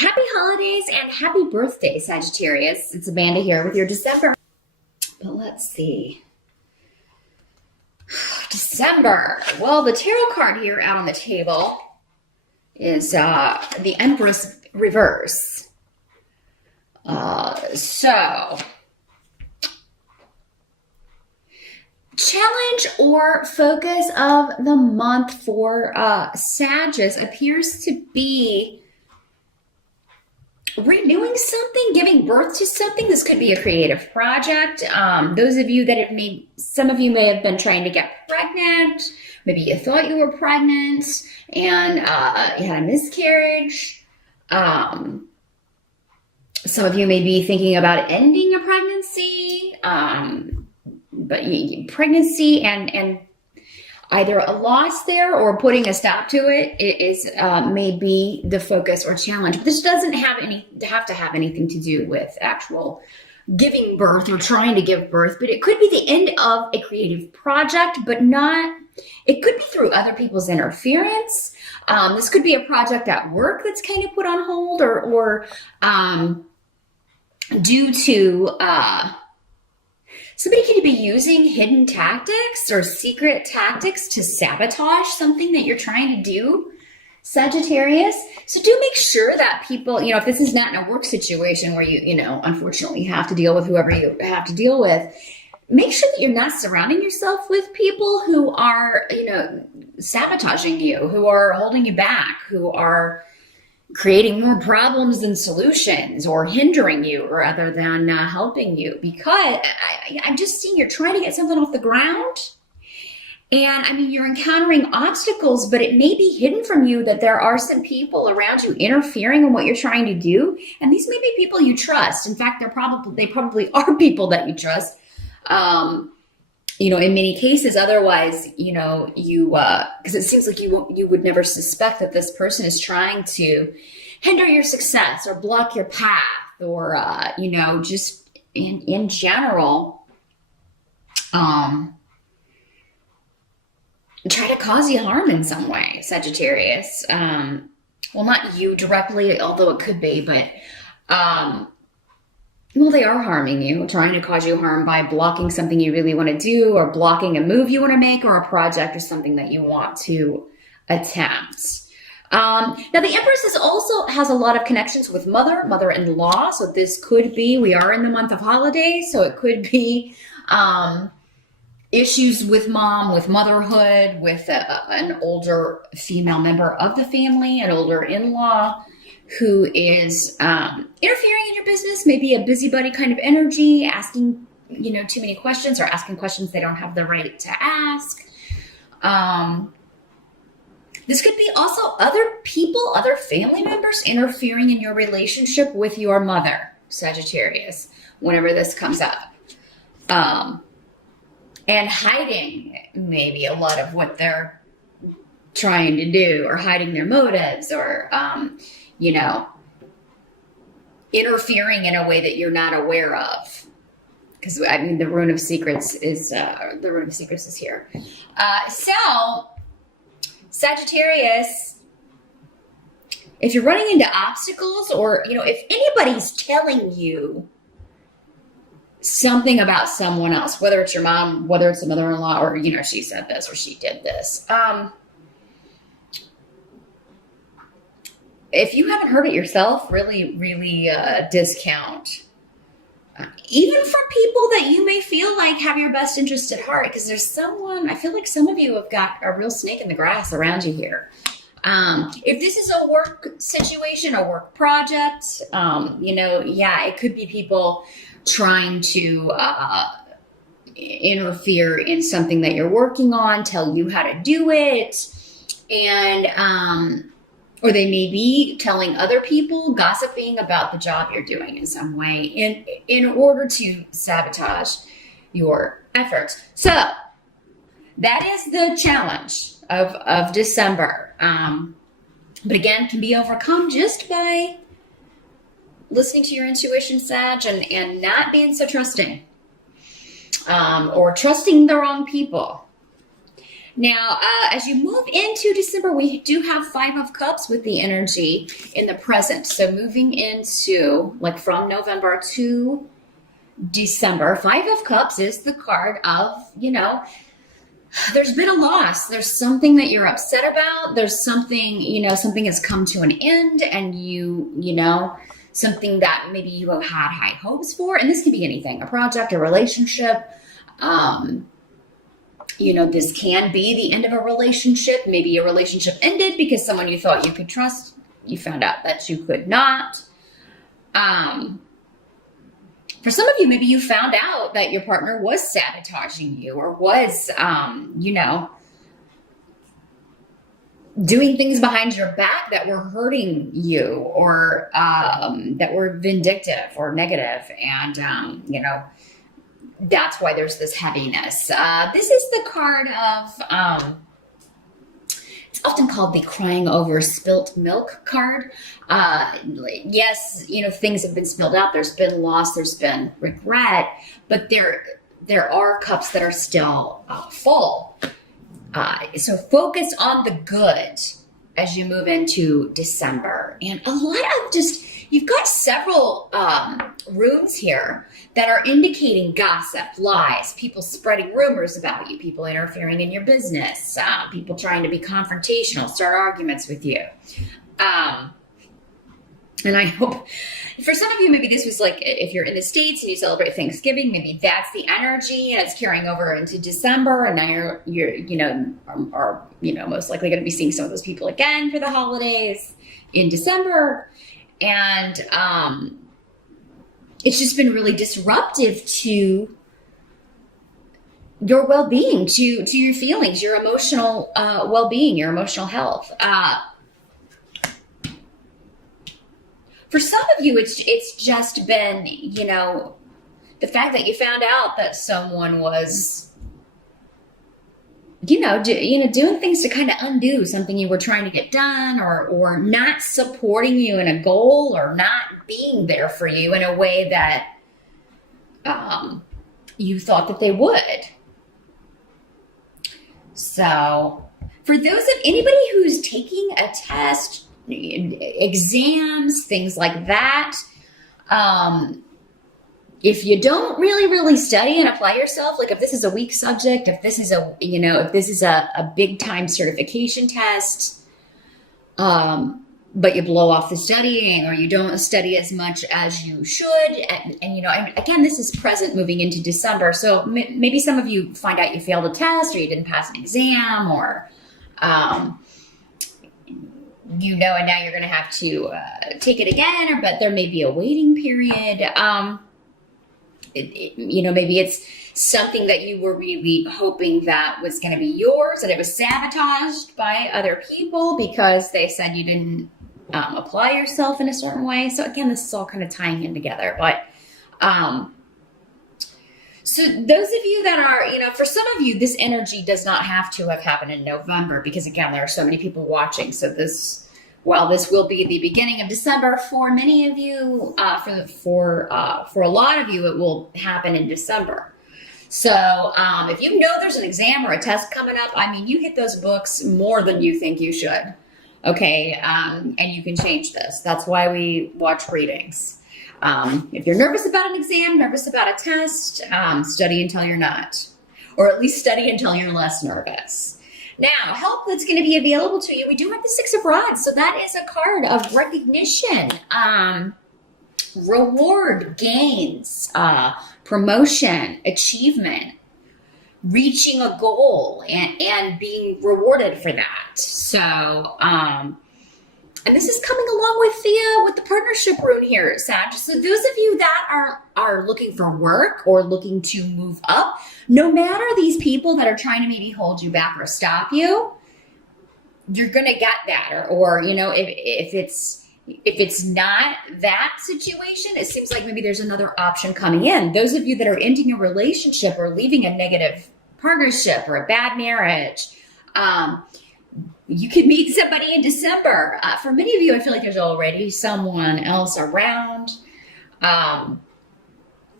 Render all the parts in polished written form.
Happy holidays and happy birthday, Sagittarius. It's Amanda here with your December. But let's see. December. Well, the tarot card here out on the table is the Empress reverse. So, challenge or focus of the month for Sagittarius appears to be renewing something, giving birth to something. This could be a creative project. Those of you that have some of you may have been trying to get pregnant. Maybe you thought you were pregnant and you had a miscarriage. Some of you may be thinking about ending a pregnancy, but pregnancy and either a loss there or putting a stop to it is may be the focus or challenge. But this doesn't have to have anything to do with actual giving birth or trying to give birth, but it could be the end of a creative project, but not, it could be through other people's interference. This could be a project at work that's kind of put on hold or due to somebody could be using hidden tactics or secret tactics to sabotage something that you're trying to do, Sagittarius. So do make sure that people, if this is not in a work situation where you unfortunately have to deal with whoever you have to deal with, make sure that you're not surrounding yourself with people who are, sabotaging you, who are holding you back, who are creating more problems than solutions or hindering you rather than helping you, because I'm just seeing you're trying to get something off the ground. And you're encountering obstacles, but it may be hidden from you that there are some people around you interfering in what you're trying to do. And these may be people you trust. In fact, they probably are people that you trust. In many cases, otherwise, because it seems like you would never suspect that this person is trying to hinder your success or block your path or, just in general, try to cause you harm in some way, Sagittarius. Well, not you directly, although it could be, but, they are harming you, trying to cause you harm by blocking something you really want to do or blocking a move you want to make or a project or something that you want to attempt. Now, the Empress has a lot of connections with mother-in-law. So this could be, we are in the month of holidays, so it could be issues with mom, with motherhood, with an older female member of the family, an older in-law who is interfering in your business, maybe a busybody kind of energy, asking, too many questions or asking questions they don't have the right to ask. This could be also other people, other family members interfering in your relationship with your mother, Sagittarius, whenever this comes up. And hiding maybe a lot of what they're trying to do or hiding their motives or, interfering in a way that you're not aware of. Because the Rune of Secrets is here. So Sagittarius, if you're running into obstacles or, if anybody's telling you something about someone else, whether it's your mom, whether it's a mother-in-law, or, she said this or she did this. If you haven't heard it yourself, really, really discount. Even from people that you may feel like have your best interest at heart, because there's someone, I feel like some of you have got a real snake in the grass around you here. If this is a work situation, a work project, it could be people trying to interfere in something that you're working on, tell you how to do it, and or they may be telling other people, gossiping about the job you're doing in some way in order to sabotage your efforts. So that is the challenge of December. But again, can be overcome just by listening to your intuition, Sag, and not being so trusting or trusting the wrong people. Now, as you move into December, we do have Five of Cups with the energy in the present. So moving into, like, from November to December, Five of Cups is the card of, there's been a loss. There's something that you're upset about. There's something, something has come to an end, and something that maybe you have had high hopes for. And this can be anything, a project, a relationship. This can be the end of a relationship. Maybe a relationship ended because someone you thought you could trust, you found out that you could not. For some of you, maybe you found out that your partner was sabotaging you, or was, doing things behind your back that were hurting you, or that were vindictive or negative. And, that's why there's this heaviness. This is the card of, it's often called the crying over spilt milk card. Yes, things have been spilled out. There's been loss. There's been regret. But there are cups that are still full. So focus on the good as you move into December. And a lot of you've got several runes here that are indicating gossip, lies, people spreading rumors about you, people interfering in your business, people trying to be confrontational, start arguments with you. And I hope for some of you, maybe this was like, if you're in the States and you celebrate Thanksgiving, maybe that's the energy and it's carrying over into December. And now you're most likely going to be seeing some of those people again for the holidays in December. And it's just been really disruptive to your well-being, to your feelings, your emotional well-being, your emotional health. For some of you, it's just been, the fact that you found out that someone was, doing things to kind of undo something you were trying to get done, or not supporting you in a goal, or not being there for you in a way that you thought that they would. So for those of anybody who's taking a test, exams, things like that, if you don't really study and apply yourself, like if this is a weak subject, if this is a big time certification test, but you blow off the studying, or you don't study as much as you should, and again, this is present moving into December. So maybe some of you find out you failed a test, or you didn't pass an exam, or and now you're going to have to take it again, but there may be a waiting period. Maybe it's something that you were really hoping that was going to be yours, and it was sabotaged by other people because they said you didn't apply yourself in a certain way. So again, this is all kind of tying in together. But so those of you that are, for some of you, this energy does not have to have happened in November, because again, there are so many people watching. So this will be the beginning of December for many of you. For a lot of you, it will happen in December. So if you know there's an exam or a test coming up, you hit those books more than you think you should. Okay, and you can change this. That's why we watch readings. If you're nervous about an exam, nervous about a test, study until you're not, or at least study until you're less nervous. Now, help that's going to be available to you. We do have the Six of Rods. So that is a card of recognition, reward, gains, promotion, achievement, reaching a goal, and being rewarded for that. So, and this is coming along with the partnership rune here, Sag. So those of you that are looking for work or looking to move up, no matter these people that are trying to maybe hold you back or stop you, you're gonna get that. Or if it's not that situation, it seems like maybe there's another option coming in. Those of you that are ending a relationship or leaving a negative partnership or a bad marriage, you could meet somebody in December. For many of you, I feel like there's already someone else around.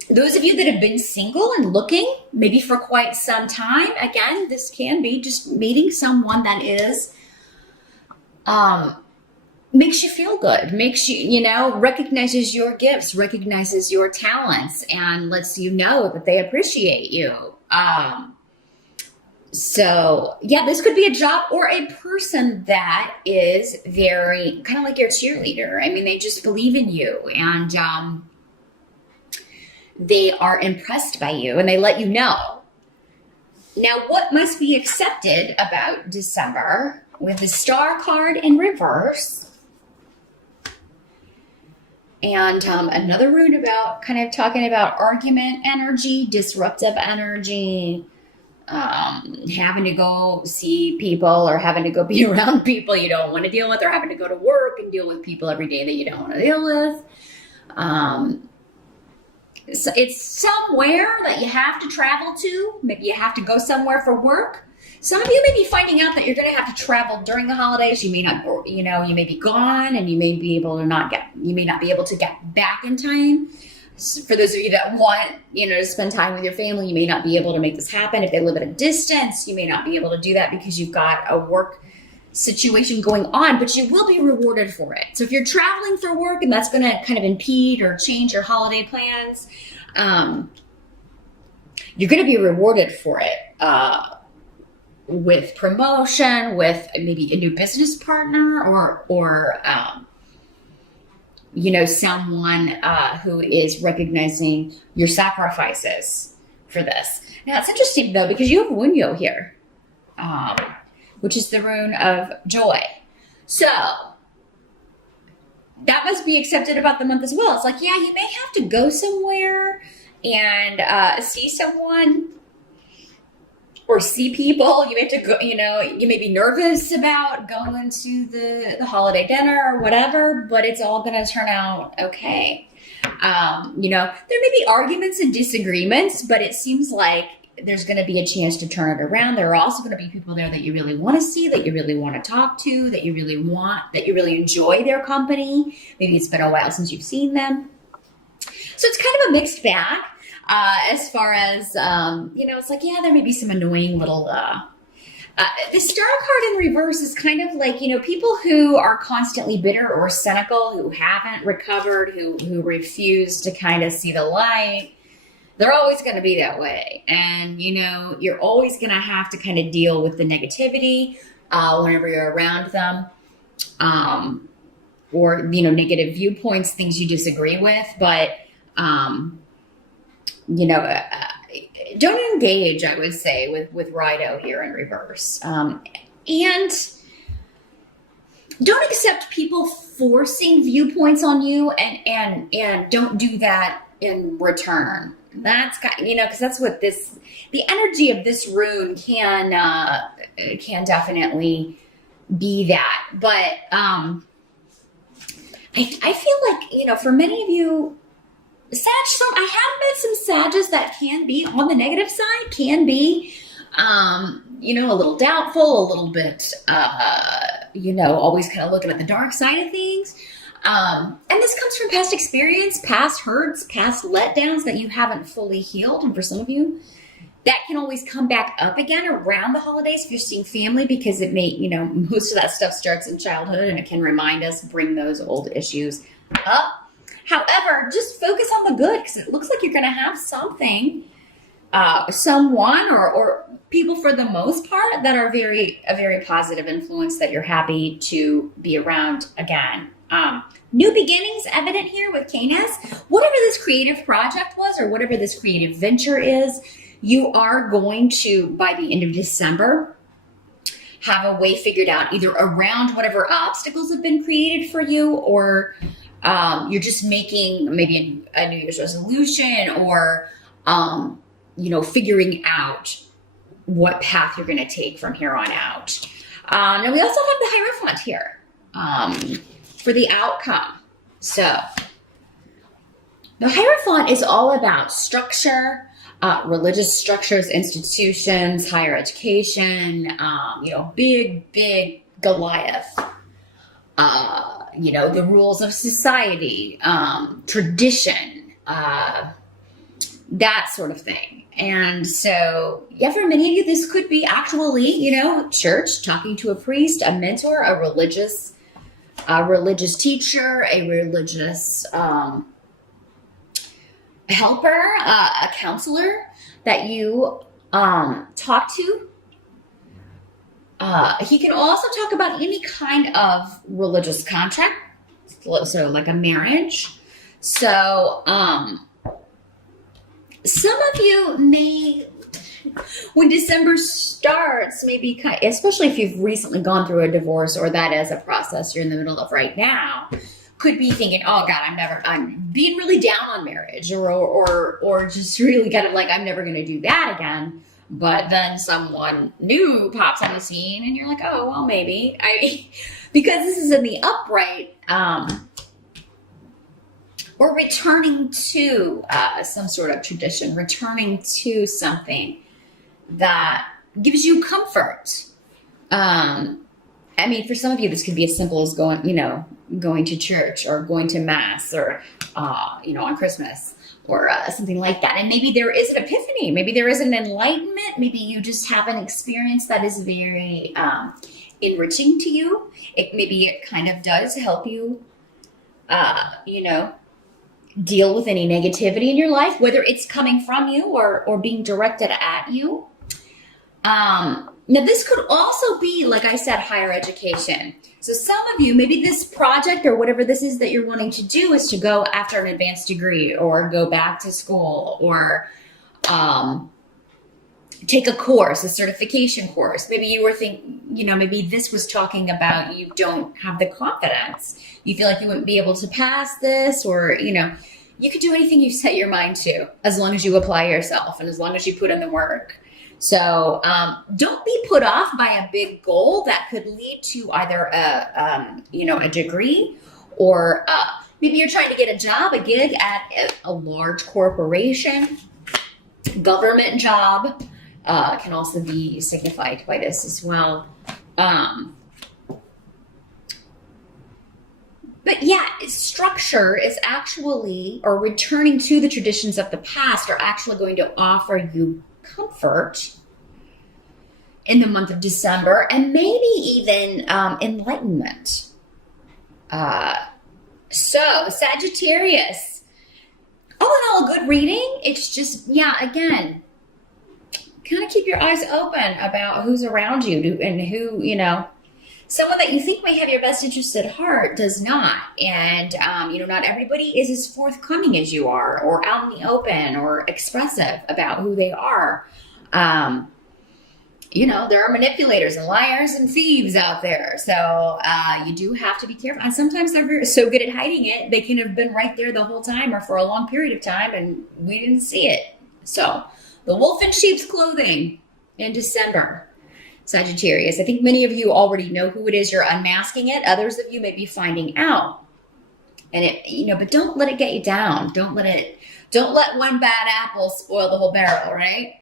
Those of you that have been single and looking, maybe for quite some time, again, this can be just meeting someone that is, makes you feel good, makes you, recognizes your gifts, recognizes your talents, and lets you know that they appreciate you. So yeah, this could be a job or a person that is very kind of like your cheerleader. I mean, they just believe in you, and they are impressed by you, and they let you know. Now, what must be accepted about December with the Star card in reverse, and another rune about kind of talking about argument energy, disruptive energy, having to go see people or having to go be around people you don't want to deal with, or having to go to work and deal with people every day that you don't want to deal with. So it's somewhere that you have to travel to. Maybe you have to go somewhere for work. Some of you may be finding out that you're going to have to travel during the holidays. You may not, you may be gone, and you may be able to you may not be able to get back in time. So for those of you that want, to spend time with your family, you may not be able to make this happen. If they live at a distance, you may not be able to do that because you've got a work situation going on, but you will be rewarded for it. So if you're traveling for work and that's going to kind of impede or change your holiday plans, you're going to be rewarded for it with promotion, with maybe a new business partner, or someone who is recognizing your sacrifices for this. Now, it's interesting, though, because you have Wunyo here, which is the rune of joy. So that must be accepted about the month as well. It's like, yeah, you may have to go somewhere and see someone or see people. You may have to go, you may be nervous about going to the holiday dinner or whatever, but it's all going to turn out okay. There may be arguments and disagreements, but it seems like there's going to be a chance to turn it around. There are also going to be people there that you really want to see, that you really want to talk to, that you really enjoy their company. Maybe it's been a while since you've seen them. So it's kind of a mixed bag as far as, it's like, yeah, there may be some annoying little, the Star card in reverse is kind of like, people who are constantly bitter or cynical, who haven't recovered, who refuse to kind of see the light. They're always going to be that way. And, you're always going to have to kind of deal with the negativity whenever you're around them, or, negative viewpoints, things you disagree with. But, don't engage, I would say, with Rido here in reverse. And don't accept people forcing viewpoints on you, and don't do that in return. That's because that's what the energy of this rune can definitely be that. But I feel like, for many of you, I have met some Sages that can be on the negative side, can be, a little doubtful, a little bit, always kind of looking at the dark side of things. And this comes from past experience, past hurts, past letdowns that you haven't fully healed. And for some of you, that can always come back up again around the holidays if you're seeing family, because it may, most of that stuff starts in childhood, and it can remind us, bring those old issues up. However, just focus on the good, because it looks like you're going to have something, someone or people for the most part that are a very positive influence that you're happy to be around again. New beginnings evident here with Canis. Whatever this creative project was, or whatever this creative venture is, you are going to, by the end of December, have a way figured out, either around whatever obstacles have been created for you, or you're just making maybe a New Year's resolution, or, figuring out what path you're going to take from here on out. And we also have the Hierophant here for the outcome. So the Hierophant is all about structure, religious structures, institutions, higher education, big Goliath. The rules of society, tradition, that sort of thing. And so, yeah, for many of you, this could be actually, church, talking to a priest, a mentor, a religious teacher, a religious helper, a counselor that you talk to. He can also talk about any kind of religious contract, so like a marriage. So, some of you may, when December starts, maybe, especially if you've recently gone through a divorce or that is a process you're in the middle of right now, could be thinking, oh God, I'm being really down on marriage, or just really kind of like, I'm never going to do that again. But then someone new pops on the scene and you're like, oh, well, maybe. Because this is in the upright, or returning to some sort of tradition, returning to something that gives you comfort. For some of you, this could be as simple as going to church or going to mass or, on Christmas or something like that. And maybe there is an epiphany. Maybe there is an enlightenment. Maybe you just have an experience that is very enriching to you. Maybe it kind of does help you, deal with any negativity in your life, whether it's coming from you or being directed at you. Now, this could also be, like I said, higher education. So some of you, maybe this project or whatever this is that you're wanting to do is to go after an advanced degree or go back to school or take a course, a certification course. Maybe you were thinking, maybe this was talking about you don't have the confidence. You feel like you wouldn't be able to pass this, or, you could do anything you set your mind to as long as you apply yourself and as long as you put in the work. So don't be put off by a big goal that could lead to either a degree or maybe you're trying to get a job, a gig at a large corporation, government job. Can also be signified by this as well. But yeah, structure is actually, or returning to the traditions of the past are actually going to offer you comfort in the month of December and maybe even enlightenment. So Sagittarius, all in all, good reading. It's just, again, kind of keep your eyes open about who's around you and who, someone that you think may have your best interest at heart does not. And, not everybody is as forthcoming as you are or out in the open or expressive about who they are. There are manipulators and liars and thieves out there. So you do have to be careful. And sometimes they're so good at hiding it, they can have been right there the whole time or for a long period of time and we didn't see it. So the wolf in sheep's clothing in December, Sagittarius. I think many of you already know who it is. You're unmasking it. Others of you may be finding out. And but don't let it get you down. Don't let one bad apple spoil the whole barrel, right?